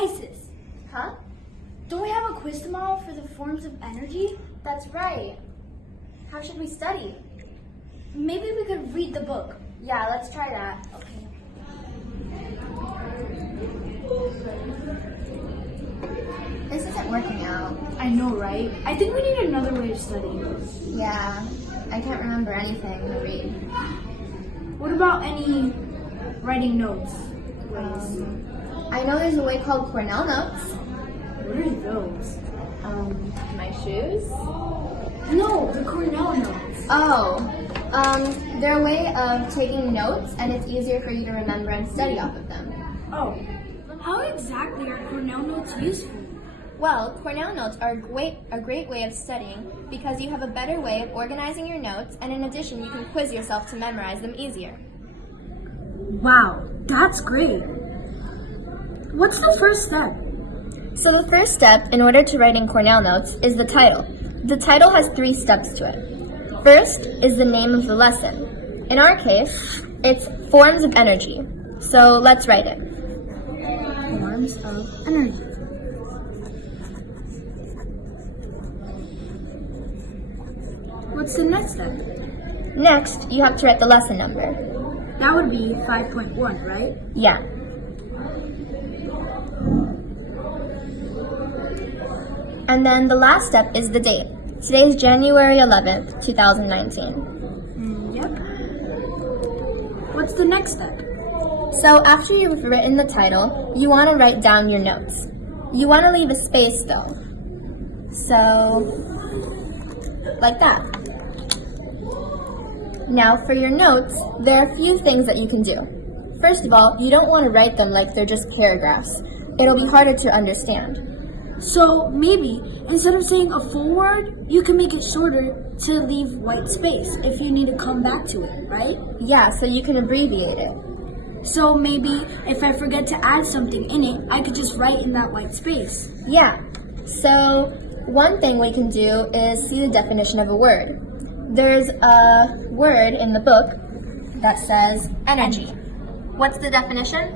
Isis, Huh? don't we have a quiz tomorrow for the forms of energy? That's right. How should we study? Maybe we could read the book. Yeah, let's try that. Okay. This isn't working out. I know, right? I think we need another way of studying. Yeah, I can't remember anything to read. What about any writing notes ways? I know there's a way called Cornell Notes. What are those? My shoes? No, the Cornell notes. They're a way of taking notes, and it's easier for you to remember and study off of them. Oh. How exactly are Cornell notes useful? Well, Cornell Notes are a great way of studying because you have a better way of organizing your notes, and in addition, you can quiz yourself to memorize them easier. Wow, that's great. What's the first step? So the first step in order to write in Cornell Notes is the title. The title has 3 steps to it. First is the name of the lesson. In our case, it's Forms of Energy. So let's write it. Forms of energy. What's the next step? Next, you have to write the lesson number. That would be 5.1, right? Yeah. And then the last step is the date. Today is January 11th, 2019. Yep. What's the next step? So after you've written the title, you want to write down your notes. You want to leave a space though. So, like that. Now for your notes, there are a few things that you can do. First of all, you don't want to write them like they're just paragraphs. It'll be harder to understand. So maybe instead of saying a full word, you can make it shorter to leave white space if you need to come back to it, right? Yeah, so you can abbreviate it. So maybe if I forget to add something in it, I could just write in that white space. Yeah, so one thing we can do is see the definition of a word. There's a word in the book that says energy. What's the definition?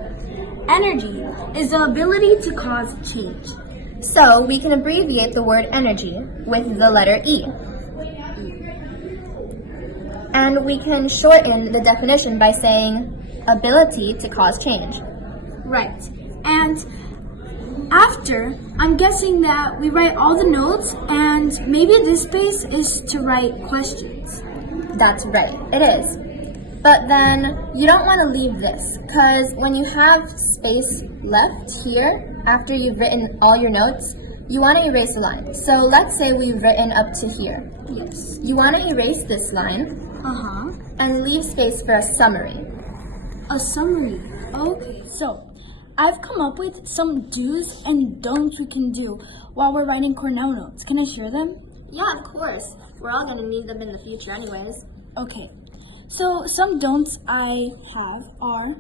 Energy is the ability to cause change. So we can abbreviate the word energy with the letter E. And we can shorten the definition by saying ability to cause change. Right. And after, I'm guessing that we write all the notes and maybe this space is to write questions. That's right, it is. But then you don't want to leave this because when you have space left here after you've written all your notes, you want to erase a line. So let's say we've written up to here. Yes. You want to erase this line and leave space for a summary. A summary. Okay, so I've come up with some do's and don'ts we can do while we're writing Cornell notes. Can I share them? Yeah, of course. We're all going to need them in the future anyways. Okay. So some don'ts I have are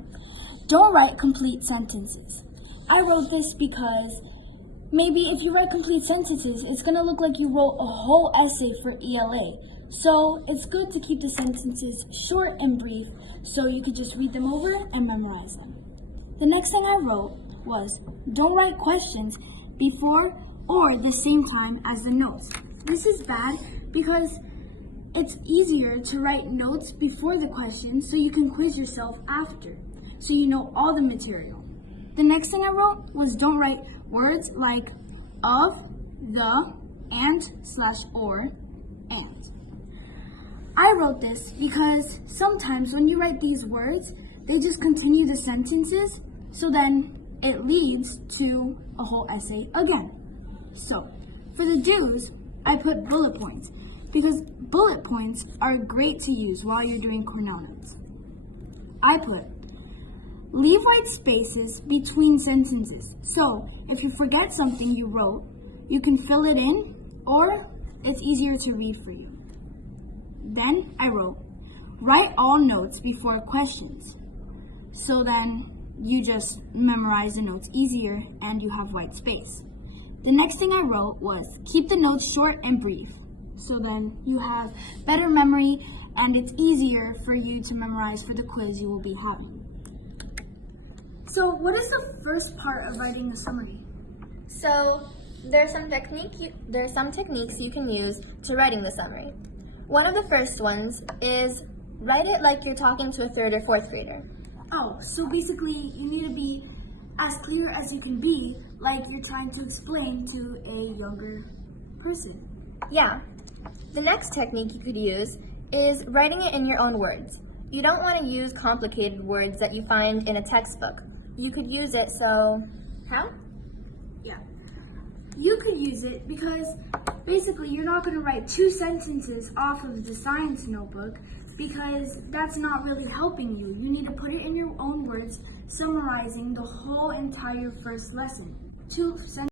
don't write complete sentences. I wrote this because maybe if you write complete sentences, it's going to look like you wrote a whole essay for ELA. So it's good to keep the sentences short and brief so you could just read them over and memorize them. The next thing I wrote was don't write questions before or the same time as the notes. This is bad because it's easier to write notes before the questions so you can quiz yourself after, so you know all the material. The next thing I wrote was don't write words like of, the, and/or, and. I wrote this because sometimes when you write these words, they just continue the sentences, so then it leads to a whole essay again. So, for the do's, I put bullet points because bullet points are great to use while you're doing Cornell notes. I put leave white spaces between sentences. So, if you forget something you wrote, you can fill it in or it's easier to read for you. Then I wrote, write all notes before questions. So then you just memorize the notes easier and you have white space. The next thing I wrote was keep the notes short and brief. So then you have better memory and it's easier for you to memorize for the quiz you will be having. So, what is the first part of writing a summary? So there's some techniques you can use to writing the summary. One of the first ones is write it like you're talking to a 3rd or 4th grader. Oh, so basically you need to be as clear as you can be, like you're trying to explain to a younger person. Yeah. The next technique you could use is writing it in your own words. You don't want to use complicated words that you find in a textbook. You could use it how? Yeah. You could use it because basically you're not going to write 2 sentences off of the science notebook because that's not really helping you. You need to put it in your own words, summarizing the whole entire first lesson. 2 sentences.